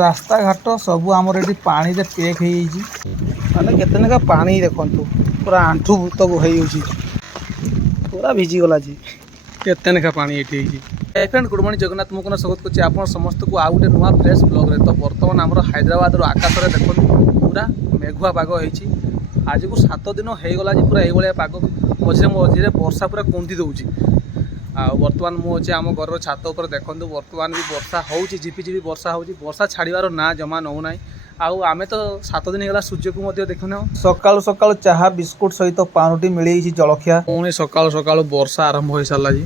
ରାସ୍ତାଘାଟ ସବୁ ଆମର ଏଠି ପାଣିରେ ପେକ୍ ହେଇଯାଇଛି ମାନେ କେତେ ନେଖା ପାଣି ଦେଖନ୍ତୁ ପୁରା ଆଣ୍ଠୁ ଭୂତ ହେଇଯାଉଛି ପୁରା ଭିଜିଗଲା ଯେ କେତେ ନେଖା ପାଣି ଏଠି ହେଇଛି ଫ୍ରେଣ୍ଡ ଗୁଡ଼ ମର୍ଣ୍ଣିଂ ଜଗନ୍ନାଥ ମୁଁ କ'ଣ ସ୍ୱାଗତ କରୁଛି ଆପଣ ସମସ୍ତଙ୍କୁ ଆଉ ଗୋଟେ ନୂଆ ଫ୍ରେସ୍ ବ୍ଲଗ୍ରେ ତ ବର୍ତ୍ତମାନ ଆମର ହାଇଦ୍ରାବାଦର ଆକାଶରେ ଦେଖନ୍ତୁ ପୁରା ମେଘୁଆ ପାଗ ହେଇଛି ଆଜିକୁ ସାତ ଦିନ ହେଇଗଲା ଯେ ପୁରା ଏଇଭଳିଆ ପାଗ ମଝିରେ ମଝିରେ ବର୍ଷା ପୁରା କୁନ୍ଦି ଦେଉଛି ଆଉ ବର୍ତ୍ତମାନ ମୁଁ ଅଛି ଆମ ଘରର ଛାତ ଉପରେ ଦେଖନ୍ତୁ ବର୍ତ୍ତମାନ ବି ବର୍ଷା ହେଉଛି ଝିପିଝିପି ବର୍ଷା ହେଉଛି ବର୍ଷା ଛାଡ଼ିବାର ନାଁ ଜମା ନେଉନାହିଁ ଆଉ ଆମେ ତ ସାତ ଦିନ ହେଲା ସୂର୍ଯ୍ୟକୁ ମଧ୍ୟ ଦେଖୁନାହୁଁ ସକାଳୁ ସକାଳୁ ଚାହା ବିସ୍କୁଟ୍ ସହିତ ପାଉଁରୁଟି ମିଳିଯାଇଛି ଜଳଖିଆ ପୁଣି ସକାଳୁ ସକାଳୁ ବର୍ଷା ଆରମ୍ଭ ହୋଇସାରିଲା ଯେ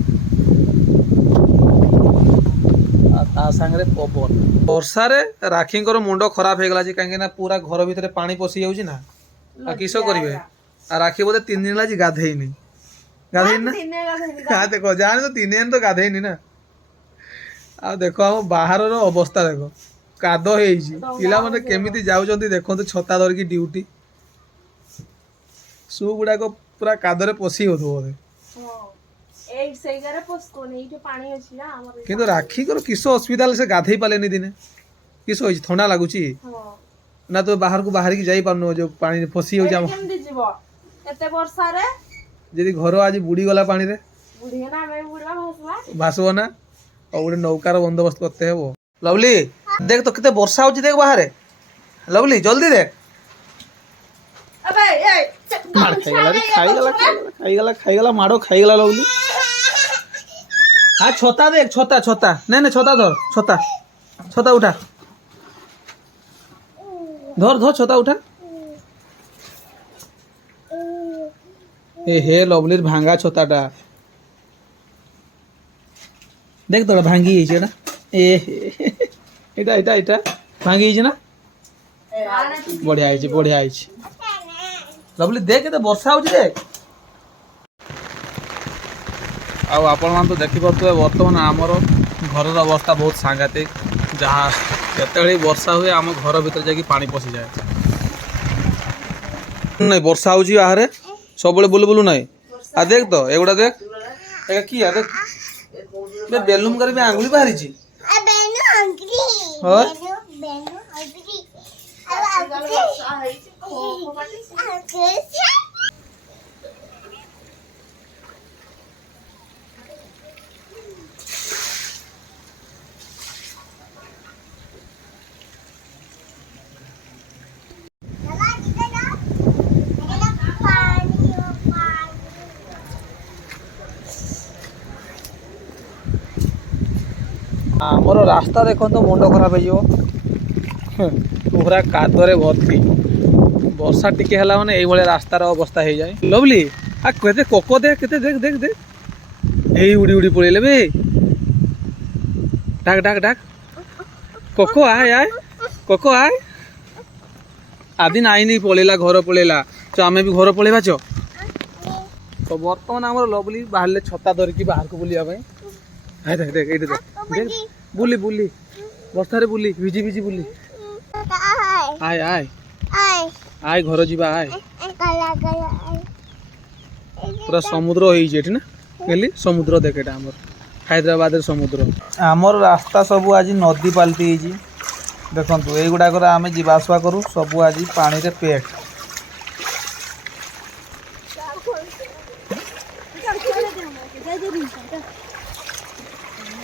ତା ସାଙ୍ଗରେ ପବନ ବର୍ଷାରେ ରାକ୍ଷୀଙ୍କର ମୁଣ୍ଡ ଖରାପ ହେଇଗଲା ଯେ କାହିଁକି ନା ପୁରା ଘର ଭିତରେ ପାଣି ପଶିଯାଉଛି ଯାଉଛି ନା କିସ କରିବେ ଆଉ ରାକ୍ଷୀ ବୋଧେ ତିନି ଦିନ ହେଲା ଯେ ଗାଧେଇନି গাধেই না হ্যাঁ ଦେଖ ଯାହାହେଲେ ତ ତିନି ଜଣ ତ ଗାଧେଇନି ନା ଆଉ ଦେଖ ଆମ ବାହାରର ଅବସ୍ଥା ଦେଖ କାଦ ହେଇଛି ପିଲାମାନେ କେମିତି ଯାଉଛନ୍ତି ଦେଖନ୍ତୁ ଛତା ଧରିକି ଡ୍ୟୁଟି ସୁ ଗୁଡାକ ପୁରା କାଦରେ ପଶି ହଉଥିବ ବୋଧେ কিন্তু রাখিকর কিস অসুবিধা সে গাধেই পালেনি দিনে কিস হয়েছে থা লাগুছি না তো বাহারকু বাহারিকি যাই পারুন যে পানি ফসি হচ্ছে আমার ଯଦି ଘର ଆଜି ବୁଡ଼ିଗଲା ପାଣିରେ ଭାସିବ ନା ଆଉ ଗୋଟେ ନୌକାର ବନ୍ଦୋବସ୍ତ କରତେ ହେବ ଲଭଲି ଦେଖ ତ କେତେ ବର୍ଷା ହଉଛି ଦେଖ ବାହାରେ ଲଭଲି ଜଲ୍ଦି ଦେଖ ଖାଇଗଲା ଖାଇଗଲା ଖାଇଗଲା ଖାଇଗଲା ମାଡ଼ ଖାଇଗଲା ଲଭଲି হ্যাঁ ছতা দেখ ছতা ছতা নে নে ছতা ধর ছতা ছতা উঠা ধর ধর ছতা উঠা এ হে লবলির ভাঙা ছোতাটা দেখ তোরা ভাঙ্গি গেছে না এ এটা এটা এটা ভাঙ্গি গেছে না বঢ়িয়া হয়েছে বঢ়িয়া হয়েছে লবলি দেখ এটা বর্ষা হচ্ছে দেখ ଆଉ ଆପଣମାନେ ତ ଦେଖିପାରୁଥିବେ ବର୍ତ୍ତମାନ ଆମର ଘରର ଅବସ୍ଥା ବହୁତ ସାଂଘାତିକ ଯାହା ଯେତେବେଳେ ବର୍ଷା ହୁଏ ଆମ ଘର ଭିତରେ ଯାଇକି ପାଣି ପଶିଯାଏ ନାଇଁ ବର୍ଷା ହେଉଛି ବାହାରେ ସବୁବେଳେ ବୁଲୁ ବୁଲୁ ନାହିଁ ଆଉ ଦେଖ ତ ଏଗୁଡ଼ା ଦେଖ ଏଗୁଡ଼ା କି ଆ ଦେଖ ବେଲୁମ କରି ବି ଆଙ୍ଗୁଳି ବାହାରିଛି ହଁ ଆମର ରାସ୍ତା ଦେଖନ୍ତୁ ମୁଣ୍ଡ ଖରାପ ହେଇଯିବ ପୁରା କାଦୁଅରେ ଭର୍ତ୍ତି ବର୍ଷା ଟିକେ ହେଲା ମାନେ ଏଇଭଳିଆ ରାସ୍ତାର ଅବସ୍ଥା ହେଇଯାଏ ଲଭଲି ଆ କେତେ କୋକ ଦେଖ କେତେ ଦେଖ ଦେଖ ଦେଖ ଏଇ ଉଡ଼ି ଉଡ଼ି ପଳେଇଲେ ବେ ଡାକ ଡାକ ଡାକ କୋକ ଆଏ ଆଏ କୋକ ଆଏ ଆଦି ନାଇନି ପଳେଇଲା ଘର ପଳେଇଲା ତ ଆମେ ବି ଘର ପଳେଇବା ଚ ତ ବର୍ତ୍ତମାନ ଆମର ଲଭଲି ବାହାରିଲେ ଛତା ଧରିକି ବାହାରକୁ ବୁଲିବା ପାଇଁ দেখ দেখ এইটা দেখ দেখ বুলি বুলি বস্তারে বুলি ভিজি ভিজি বুলি আয় আয় আয় ঘর যা পুরা সমুদ্র হয়েছে এটি না গেলি সমুদ্র দেখ এটা আমার হায়দ্রাবাদের সমুদ্র আমার রাস্তা সবু আজ নদী পাল্টি হয়েছি দেখুন এইগুড়াকর আমি যা আসবা করু সবু আজ পাড় পেট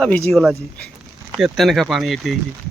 पूरा भिजिगला जी के का पानी है ठीक जी